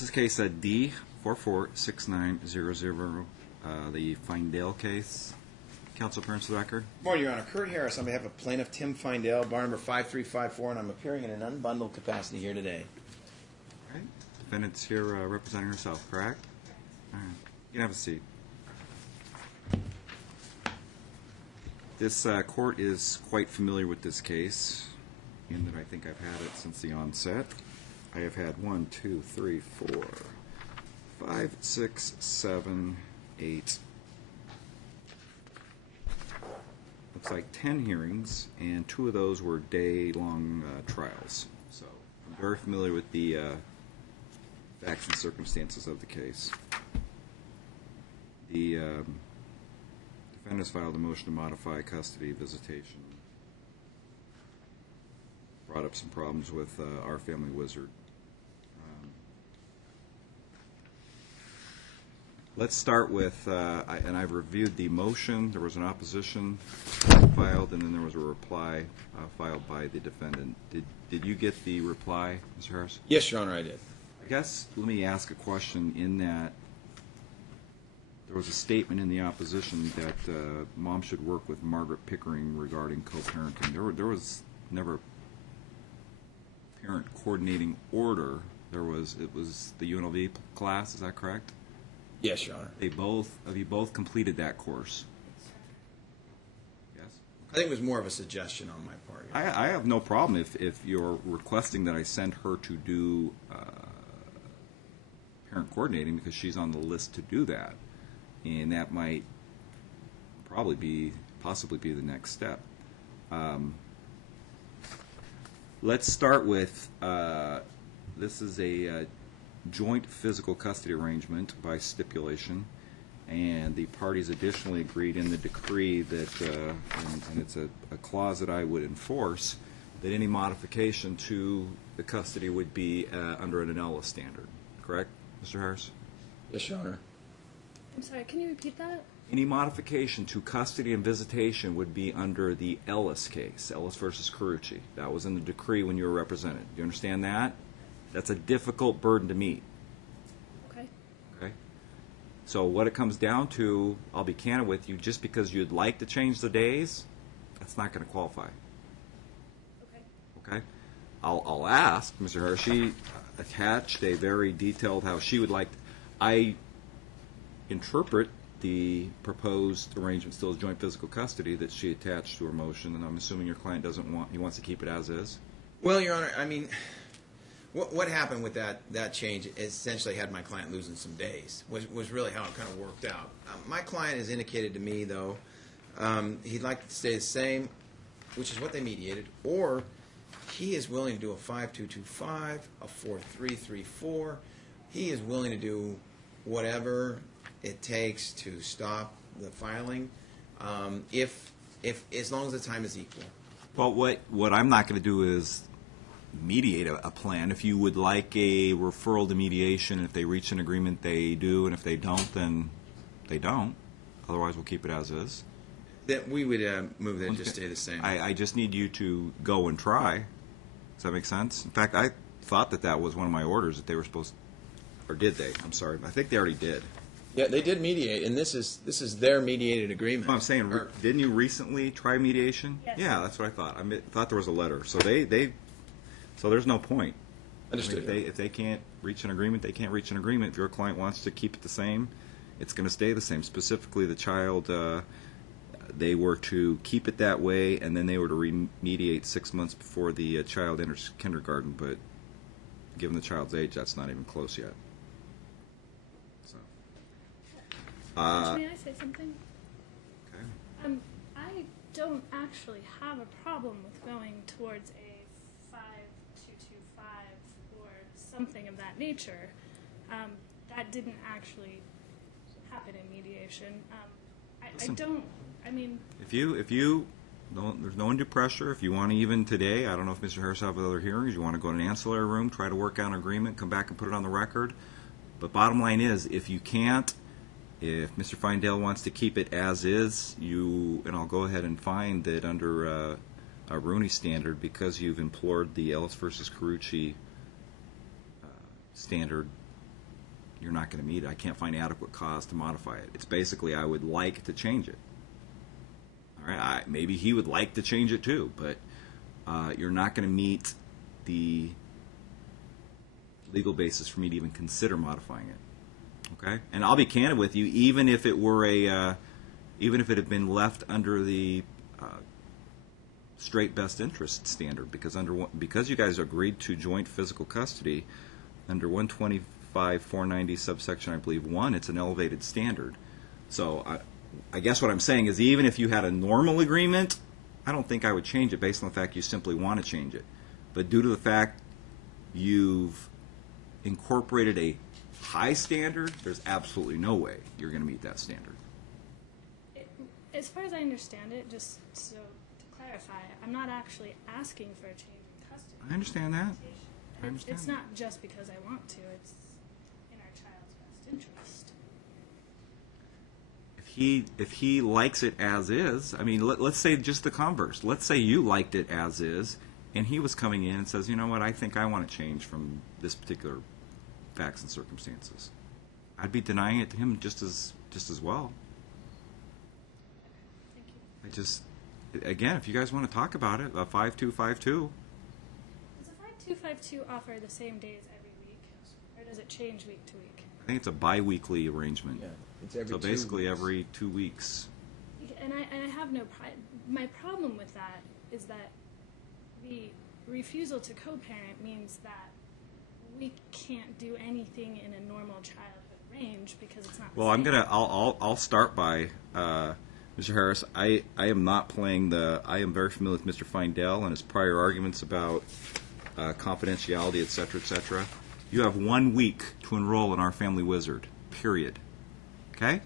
This is case D446900, the Feindel case. Counsel appearance for the record. Morning, Your Honor. Kurt Harris on behalf of plaintiff Tim Feindel, bar number 5354, and I'm appearing in an unbundled capacity here today. All right. Defendant's here representing herself, correct? All right. You can have a seat. This court is quite familiar with this case, in that I think I've had it since the onset. I have had 1, 2, 3, 4, 5, 6, 7, 8. Looks like 10 hearings, and 2 of those were day-long trials. So I'm very familiar with the facts and circumstances of the case. The defendant has filed a motion to modify custody visitation. Brought up some problems with our family wizard. Let's start with, and I've reviewed the motion. There was an opposition filed, and then there was a reply filed by the defendant. Did you get the reply, Mr. Harris? Yes, Your Honor, I did. I guess let me ask a question in that there was a statement in the opposition that mom should work with Margaret Pickering regarding co-parenting. There was never a parent coordinating order. It was the UNLV class, is that correct? Yes, Your Honor. Have you both completed that course? Yes? I think it was more of a suggestion on my part. I have no problem if you're requesting that I send her to do parent coordinating, because she's on the list to do that. And that might possibly be the next step. Let's start with, this is a joint physical custody arrangement by stipulation, and the parties additionally agreed in the decree that, and it's a clause that I would enforce, that any modification to the custody would be under an Ellis standard. Correct, Mr. Harris? Yes, Your Honor. I'm sorry, can you repeat that? Any modification to custody and visitation would be under the Ellis case, Ellis versus Carucci. That was in the decree when you were represented. Do you understand that? That's a difficult burden to meet. Okay. Okay? So what it comes down to, I'll be candid with you, just because you'd like to change the days, that's not going to qualify. Okay. Okay? I'll ask, Mr. Harris, she attached a very detailed how she would like, I interpret the proposed arrangement still as joint physical custody that she attached to her motion, and I'm assuming your client he wants to keep it as is? Well, Your Honor, I mean, what happened with that change essentially had my client losing some days, was really how it kind of worked out. My client has indicated to me, though, he'd like to stay the same, which is what they mediated, or he is willing to do a 5225, a 4334. He is willing to do whatever it takes to stop the filing, if as long as the time is equal. Well, what I'm not going to do is mediate a plan. If you would like a referral to mediation, if they reach an agreement, they do, and if they don't, then they don't. Otherwise, we'll keep it as is. That we would move that and just stay the same. I just need you to go and try. Does that make sense? In fact, I thought that was one of my orders that they were supposed to, or did they? I'm sorry. I think they already did. Yeah, they did mediate, and this is their mediated agreement. Well, I'm saying, didn't you recently try mediation? Yes. Yeah, that's what I thought. I thought there was a letter. So so there's no point. Understood. I mean, if they can't reach an agreement, they can't reach an agreement. If your client wants to keep it the same, it's going to stay the same. Specifically, the child, they were to keep it that way, and then they were to remediate 6 months before the child enters kindergarten. But given the child's age, that's not even close yet. So. May I say something? Okay. I don't actually have a problem with going towards a 5225 or something of that nature. That didn't actually happen in mediation. Listen, If you don't, there's no undue pressure. If you want to, even today, I don't know if Mr. Harris have other hearings, you want to go to an ancillary room, try to work out an agreement, come back and put it on the record. But bottom line is, if you can't, if Mr. Feindel wants to keep it as is, and I'll go ahead and find that under a Rooney standard, because you've implored the Ellis versus Carucci standard, you're not going to meet it. I can't find adequate cause to modify it. It's basically I would like to change it. All right, maybe he would like to change it too, but you're not going to meet the legal basis for me to even consider modifying it. Okay, and I'll be candid with you. Even if it were even if it had been left under the straight best interest standard, because you guys agreed to joint physical custody under 125-490 subsection, I believe 1, it's an elevated standard. So I guess what I'm saying is, even if you had a normal agreement, I don't think I would change it based on the fact you simply want to change it. But due to the fact you've incorporated a high standard, there's absolutely no way you're going to meet that standard. As far as I understand it, just so to clarify, I'm not actually asking for a change in custody. I understand that. I understand. It's not just because I want to. It's in our child's best interest. If he likes it as is, I mean, let's say just the converse. Let's say you liked it as is, and he was coming in and says, you know what, I think I want to change from this particular facts and circumstances. I'd be denying it to him just as well. Thank you. I just, again, if you guys want to talk about it, 5252. Does a 5252 offer the same days every week, or does it change week to week? I think it's a bi-weekly arrangement. Yeah, it's every So 2 basically weeks. every 2 weeks. And I have no pride. My problem with that is that the refusal to co-parent means that we can't do anything in a normal childhood range because it's not. The Well, same. I'll start by, Mr. Harris, I am not playing I am very familiar with Mr. Feindel and his prior arguments about confidentiality, et cetera, You have 1 week to enroll in our Family Wizard, period. Okay?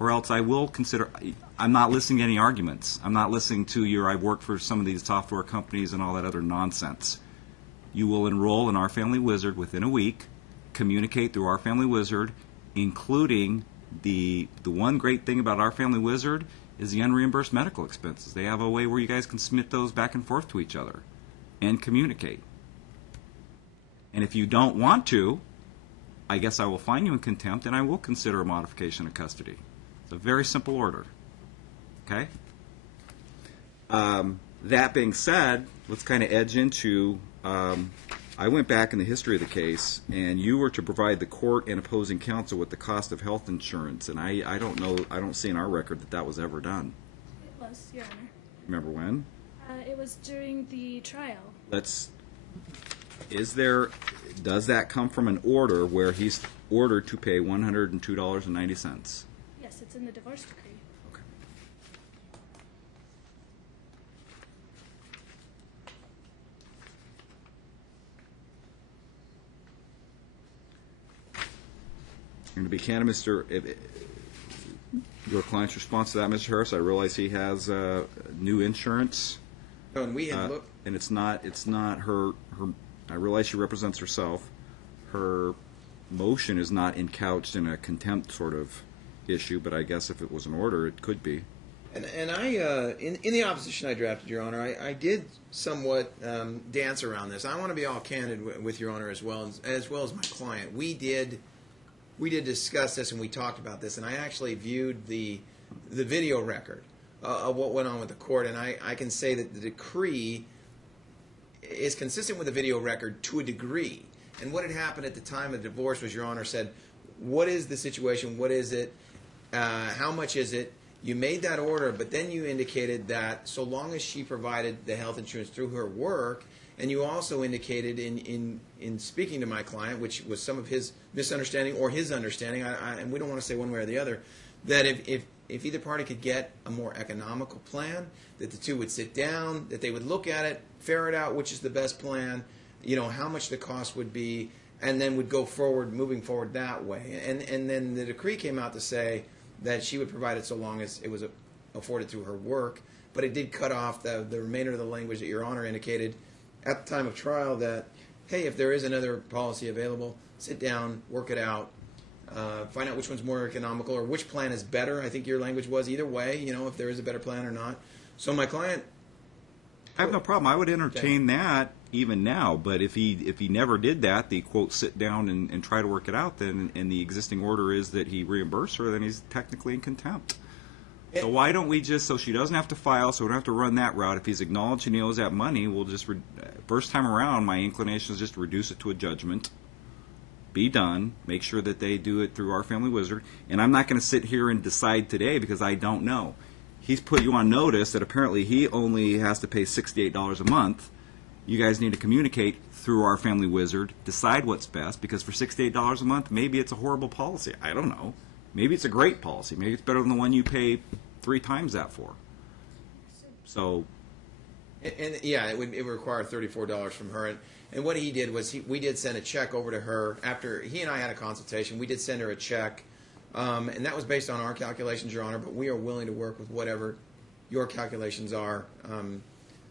Or else I will consider, I'm not listening to any arguments. I'm not listening to I've worked for some of these software companies and all that other nonsense. You will enroll in our Family Wizard within a week, communicate through our Family Wizard, including the one great thing about our Family Wizard is the unreimbursed medical expenses. They have a way where you guys can submit those back and forth to each other and communicate. And if you don't want to, I guess I will fine you in contempt and I will consider a modification of custody. It's a very simple order. Okay? That being said, let's kind of edge into, I went back in the history of the case, and you were to provide the court and opposing counsel with the cost of health insurance, and I don't see in our record that was ever done. It was, Your Honor. Remember when? It was during the trial. Does that come from an order where he's ordered to pay $102.90? Yes, it's in the divorce decree. Okay. I'm going to be candid, your client's response to that, Mr. Harris. I realize he has new insurance. Oh, and we had looked. And it's not her. I realize she represents herself. Her motion is not encouched in a contempt sort of issue, but I guess if it was an order, it could be. And I, in the opposition I drafted, Your Honor, I did somewhat dance around this. I want to be all candid with Your Honor as well as my client. We did discuss this and we talked about this, and I actually viewed the video record of what went on with the court, and I can say that the decree is consistent with the video record to a degree. And what had happened at the time of the divorce was Your Honor said, what is the situation? What is it? How much is it? You made that order, but then you indicated that so long as she provided the health insurance through her work, and you also indicated in speaking to my client, which was some of his misunderstanding or his understanding, and we don't want to say one way or the other, that if either party could get a more economical plan, that the two would sit down, that they would look at it, ferret out which is the best plan, how much the cost would be, and then would go forward, moving forward that way. And then the decree came out to say that she would provide it so long as it was afforded through her work, but it did cut off the remainder of the language that Your Honor indicated at the time of trial that, hey, if there is another policy available, sit down, work it out, find out which one's more economical or which plan is better. I think your language was either way, if there is a better plan or not. So my client... I have no problem. I would entertain that even now. But if he never did that, the quote sit down and try to work it out, then and the existing order is that he reimburse her, then he's technically in contempt. So why don't we just, so she doesn't have to file, so we don't have to run that route. If he's acknowledged he owes that money, we'll just, first time around, my inclination is just to reduce it to a judgment, be done, make sure that they do it through our family wizard. And I'm not going to sit here and decide today because I don't know. He's put you on notice that apparently he only has to pay $68 a month. You guys need to communicate through our family wizard, decide what's best, because for $68 a month, maybe it's a horrible policy. I don't know. Maybe it's a great policy. Maybe it's better than the one you pay 3 times that for. So, and yeah, it would require $34 from her. And what he did was we did send a check over to her after he and I had a consultation. We did send her a check, and that was based on our calculations, Your Honor. But we are willing to work with whatever your calculations are.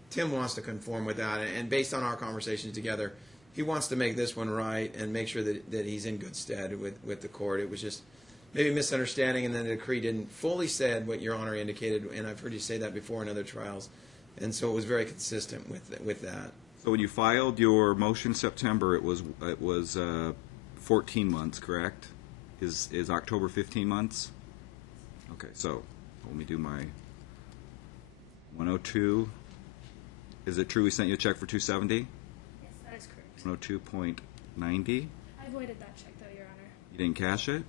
Tim wants to conform with that, and based on our conversations together, he wants to make this one right and make sure that he's in good stead with the court. It was just maybe a misunderstanding, and then the decree didn't fully said what Your Honor indicated, and I've heard you say that before in other trials, and so it was very consistent with that. So when you filed your motion in September, it was 14 months, correct? Is October 15 months? Okay, so let me do my 102. Is it true we sent you a check for $270? Yes, that is correct. 102.90. I avoided that check, though, Your Honor. You didn't cash it?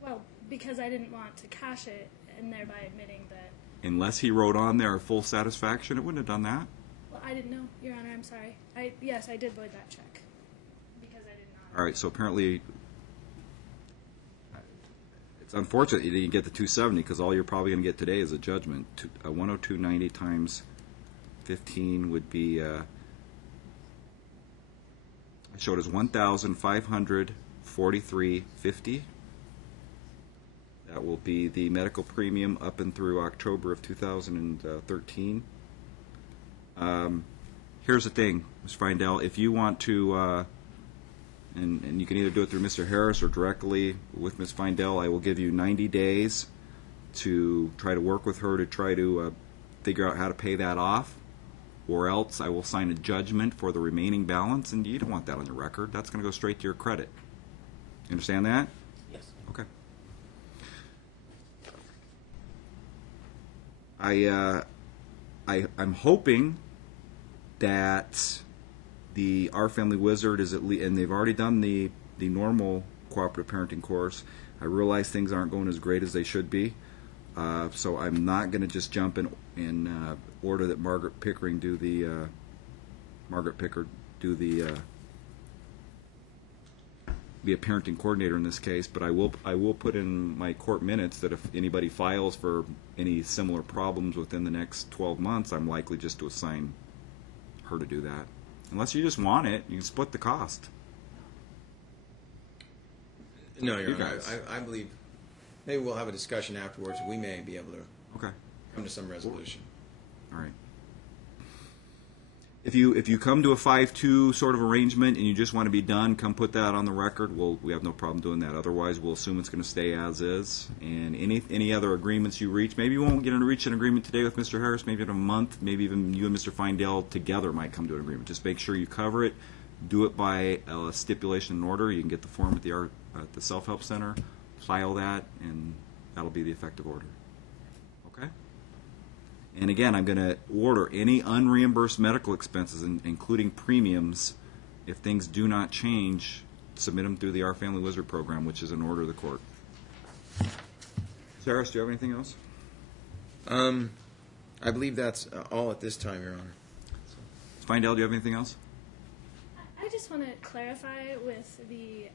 Well, because I didn't want to cash it and thereby admitting that. Unless he wrote on there full satisfaction, it wouldn't have done that. Well, I didn't know, Your Honor. I'm sorry. Yes, I did void that check because I did not. All right, so apparently it's unfortunate you didn't get the 270 because all you're probably going to get today is a judgment. 102.90 times 15 would be, I showed as 1,543.50. That will be the medical premium up and through October of 2013. Here's the thing, Ms. Feindel, if you want to, and you can either do it through Mr. Harris or directly with Ms. Feindel, I will give you 90 days to try to work with her to try to figure out how to pay that off, or else I will sign a judgment for the remaining balance, and you don't want that on your record. That's going to go straight to your credit. You understand that? Yes. Okay. I'm hoping that our family wizard is at least, and they've already done the normal cooperative parenting course. I realize things aren't going as great as they should be, so I'm not going to just jump in order that Margaret Picker do the be a parenting coordinator in this case, but I will put in my court minutes that if anybody files for any similar problems within the next 12 months, I'm likely just to assign her to do that. Unless you just want it, you can split the cost. No, Your Honor, I believe maybe we'll have a discussion afterwards. We may be able to come to some resolution. All right. If you come to a 5-2 sort of arrangement and you just want to be done, come put that on the record. We have no problem doing that. Otherwise, we'll assume it's going to stay as is. And any other agreements you reach, maybe you won't reach an agreement today with Mr. Harris. Maybe in a month, maybe even you and Mr. Feindel together might come to an agreement. Just make sure you cover it. Do it by a stipulation and order. You can get the form at the Self-Help Center, file that, and that'll be the effective order. Okay? And again, I'm going to order any unreimbursed medical expenses, including premiums, if things do not change, submit them through the Our Family Wizard program, which is an order of the court. Sarah, do you have anything else? I believe that's all at this time, Your Honor. Feindel, do you have anything else? I just want to clarify with the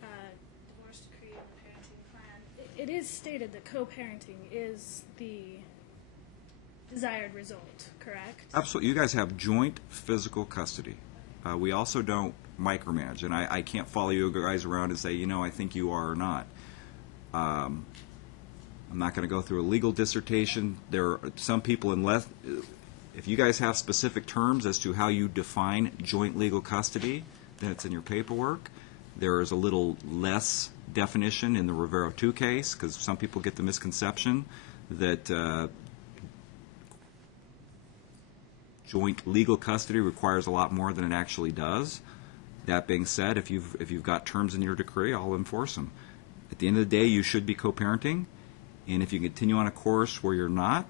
divorce decree and the parenting plan. It is stated that co-parenting is the desired result, correct? Absolutely. You guys have joint physical custody. We also don't micromanage, and I can't follow you guys around and say, I think you are or not. I'm not going to go through a legal dissertation. There are some people, if you guys have specific terms as to how you define joint legal custody, then it's in your paperwork. There is a little less definition in the Rivero 2 case, because some people get the misconception that joint legal custody requires a lot more than it actually does. That being said, if you've got terms in your decree, I'll enforce them. At the end of the day, you should be co-parenting, and if you continue on a course where you're not,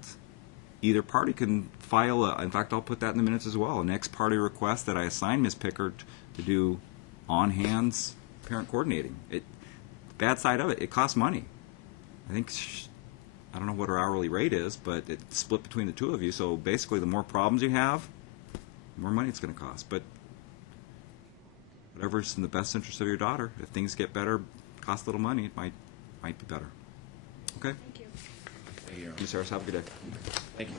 either party can file in fact, I'll put that in the minutes as well, an ex parte request that I assign Ms. Pickard to do on-hands parent coordinating. Bad side of it, it costs money. I think, I don't know what her hourly rate is, but it's split between the two of you, so basically the more problems you have, the more money it's going to cost. But whatever's in the best interest of your daughter, if things get better, cost a little money, it might be better. Okay? Thank you. Thank you, Your Honor. Ms. Harris, have a good day. Thank you.